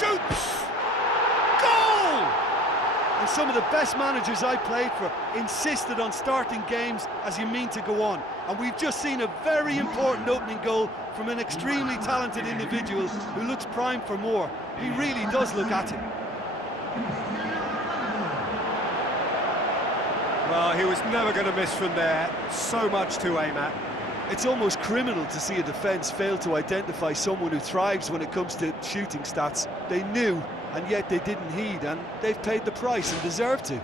shoots! Goal! And some of the best managers I played for insisted on starting games as you mean to go on. And we've just seen a very important opening goal from an extremely talented individual who looks primed for more. He really does look at it. Well, he was never going to miss from there. So much to aim at. It's almost criminal to see a defence fail to identify someone who thrives when it comes to shooting stats. They knew, and yet they didn't heed, and they've paid the price and deserve to.